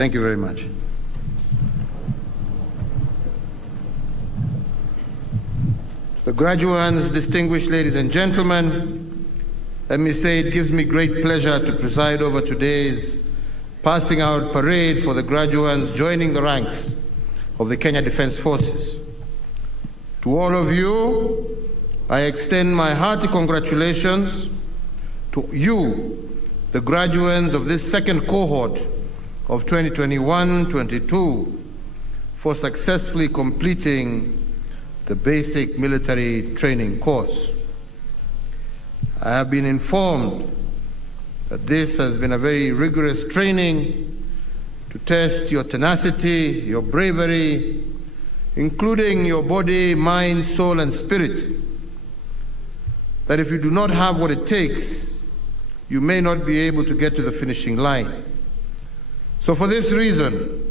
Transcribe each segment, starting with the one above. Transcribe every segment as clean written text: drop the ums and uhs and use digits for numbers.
Thank you very much. The graduates, distinguished ladies and gentlemen, let me say it gives me great pleasure to preside over today's passing out parade for the graduates joining the ranks of the Kenya Defense Forces. To all of you, I extend my hearty congratulations to you, the graduates of this second cohort of 2021-22, for successfully completing the basic military training course. I have been informed that this has been a very rigorous training to test your tenacity, your bravery, including your body, mind, soul, and spirit. That if you do not have what it takes, you may not be able to get to the finishing line. So for this reason,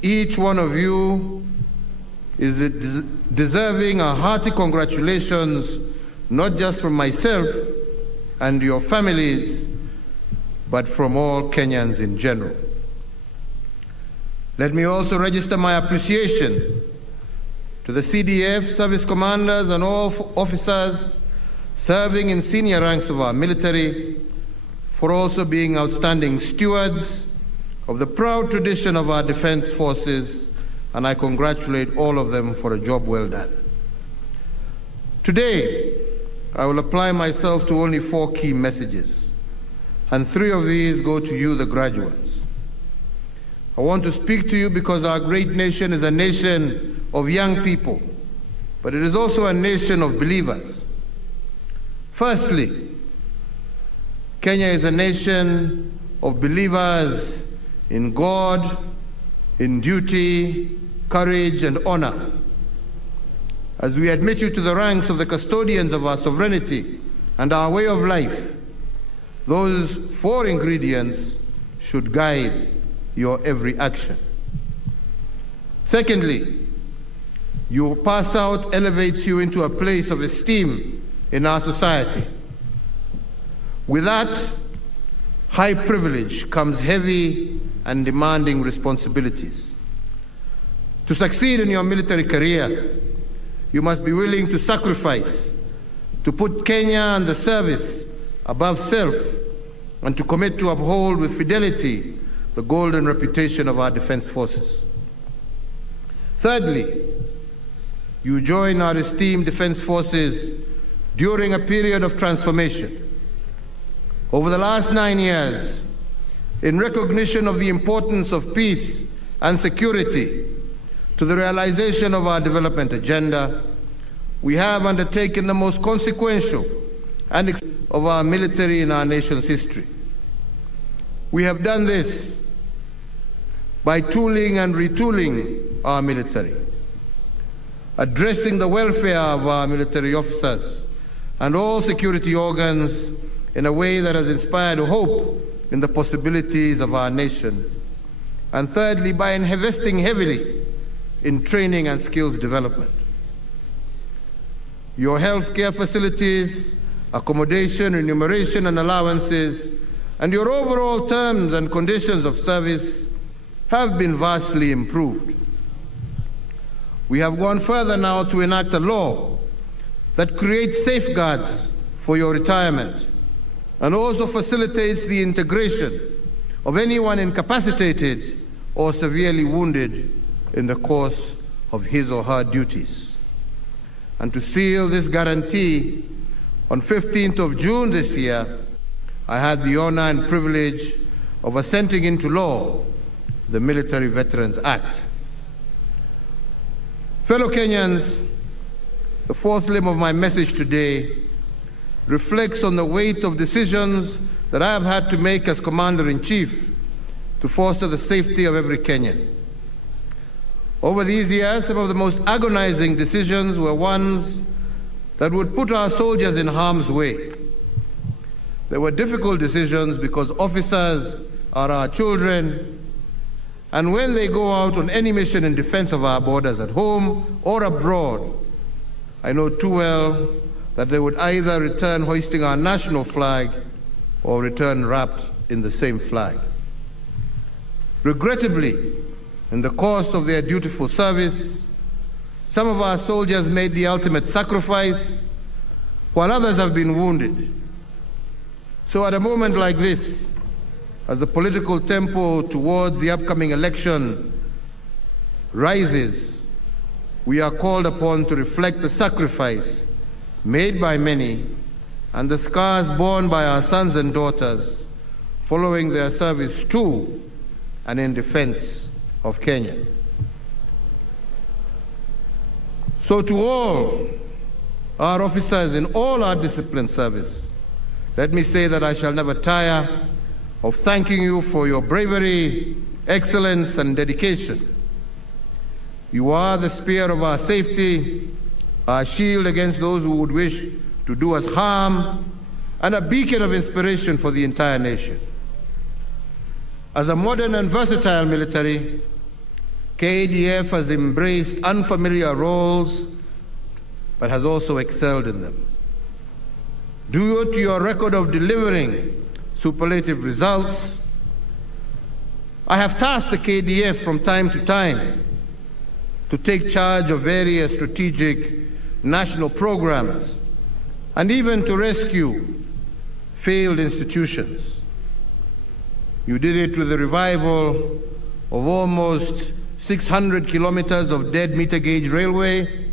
each one of you is deserving a hearty congratulations, not just from myself and your families, but from all Kenyans in general. Let me also register my appreciation to the CDF service commanders and all officers serving in senior ranks of our military for also being outstanding stewards of the proud tradition of our defense forces, and I congratulate all of them for a job well done. Today, I will apply myself to only 4 key messages, and 3 of these go to you, the graduates. I want to speak to you because our great nation is a nation of young people, but it is also a nation of believers. Firstly, Kenya is a nation of believers in God, in duty, courage, and honor. As we admit you to the ranks of the custodians of our sovereignty and our way of life, those 4 ingredients should guide your every action. Secondly, your pass out elevates you into a place of esteem in our society. With that high privilege comes heavy and demanding responsibilities. To succeed in your military career, you must be willing to sacrifice, to put Kenya and the service above self, and to commit to uphold with fidelity the golden reputation of our defense forces. Thirdly, you join our esteemed defense forces during a period of transformation. Over the last 9 years, in recognition of the importance of peace and security to the realization of our development agenda, we have undertaken the most consequential and of our military in our nation's history. We have done this by tooling and retooling our military, addressing the welfare of our military officers and all security organs in a way that has inspired hope in the possibilities of our nation. And thirdly, by investing heavily in training and skills development. Your health care facilities, accommodation, remuneration and allowances, and your overall terms and conditions of service have been vastly improved. We have gone further now to enact a law that creates safeguards for your retirement and also facilitates the integration of anyone incapacitated or severely wounded in the course of his or her duties. And to seal this guarantee, on 15th of June this year, I had the honor and privilege of assenting into law the Military Veterans Act. Fellow Kenyans, the 4th limb of my message today reflects on the weight of decisions that I have had to make as Commander-in-Chief to foster the safety of every Kenyan. Over these years, some of the most agonizing decisions were ones that would put our soldiers in harm's way. They were difficult decisions because officers are our children, and when they go out on any mission in defense of our borders at home or abroad, I know too well that they would either return hoisting our national flag or return wrapped in the same flag. Regrettably, in the course of their dutiful service, some of our soldiers made the ultimate sacrifice, while others have been wounded. So at a moment like this, as the political tempo towards the upcoming election rises, we are called upon to reflect the sacrifice made by many and the scars borne by our sons and daughters following their service to and in defense of Kenya. So to all our officers in all our disciplined service, let me say that I shall never tire of thanking you for your bravery, excellence, and dedication. You are the spear of our safety, our shield against those who would wish to do us harm, and a beacon of inspiration for the entire nation. As a modern and versatile military, KADF has embraced unfamiliar roles, but has also excelled in them. Due to your record of delivering superlative results, I have tasked the KDF from time to time to take charge of various strategic national programs and even to rescue failed institutions. You did it with the revival of almost 600 kilometers of dead meter gauge railway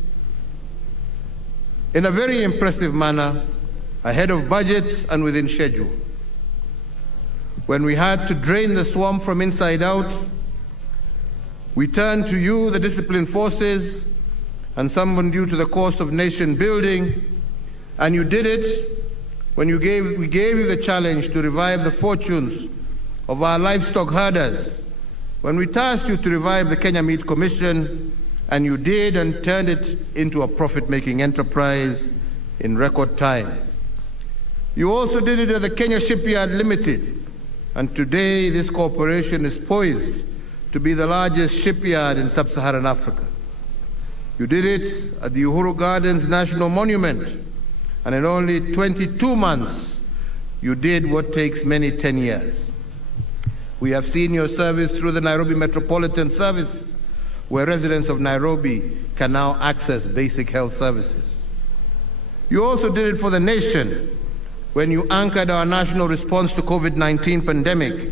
in a very impressive manner, ahead of budget and within schedule. When we had to drain the swamp from inside out, we turned to you, the disciplined forces, and summoned you to the course of nation building, and you did it when we gave you the challenge to revive the fortunes of our livestock herders, when we tasked you to revive the Kenya Meat Commission, and you did and turned it into a profit-making enterprise in record time. You also did it at the Kenya Shipyard Limited, and today this corporation is poised to be the largest shipyard in sub-Saharan Africa. You did it at the Uhuru Gardens National Monument, and in only 22 months, you did what takes many 10 years. We have seen your service through the Nairobi Metropolitan Service, where residents of Nairobi can now access basic health services. You also did it for the nation when you anchored our national response to COVID-19 pandemic.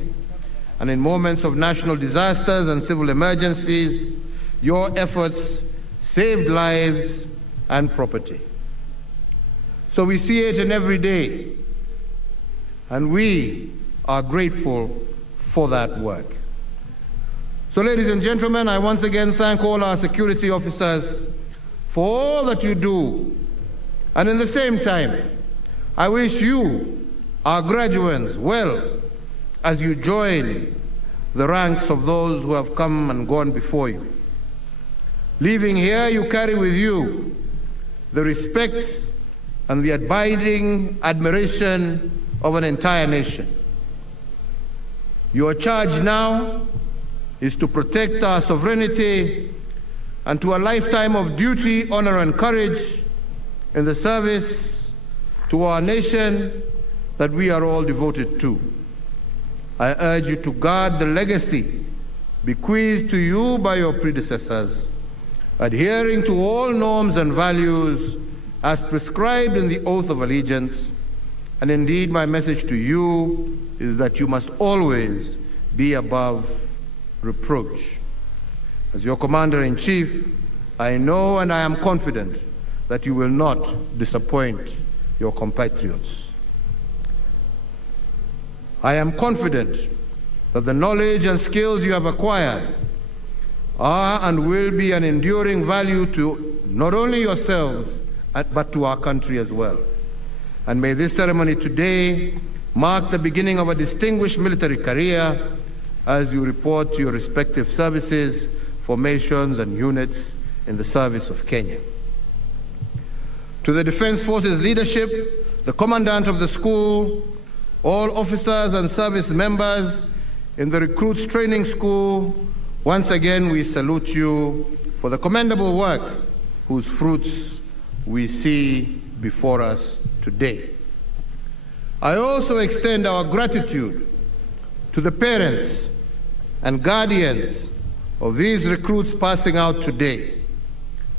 And in moments of national disasters and civil emergencies, your efforts saved lives and property. So we see it in every day, and we are grateful for that work. So ladies and gentlemen, I once again thank all our security officers for all that you do. And in the same time, I wish you, our graduates, well as you join the ranks of those who have come and gone before you. Leaving here, you carry with you the respect and the abiding admiration of an entire nation. Your charge now is to protect our sovereignty and to a lifetime of duty, honor, and courage in the service to our nation that we are all devoted to. I urge you to guard the legacy bequeathed to you by your predecessors, adhering to all norms and values as prescribed in the oath of allegiance. And indeed, my message to you is that you must always be above reproach. As your Commander-in-Chief, I know and I am confident that you will not disappoint your compatriots. I am confident that the knowledge and skills you have acquired are and will be an enduring value to not only yourselves, but to our country as well. And may this ceremony today mark the beginning of a distinguished military career as you report to your respective services, formations, and units in the service of Kenya. To the Defense Forces leadership, the Commandant of the school, all officers and service members in the Recruits Training School, once again we salute you for the commendable work whose fruits we see before us today. I also extend our gratitude to the parents and guardians of these recruits passing out today,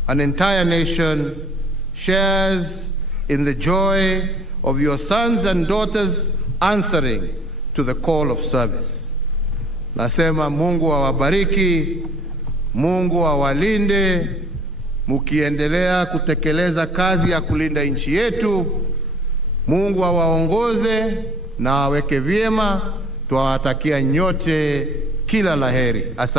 an entire nation shares in the joy of your sons and daughters answering to the call of service. Nasema Mungu awabariki, Mungu awalinde, mukiendelea kutekeleza kazi ya kulinda nchi yetu. Mungu awaongoze na aweke vyema. Twawatakia nyote kila laheri. Asante.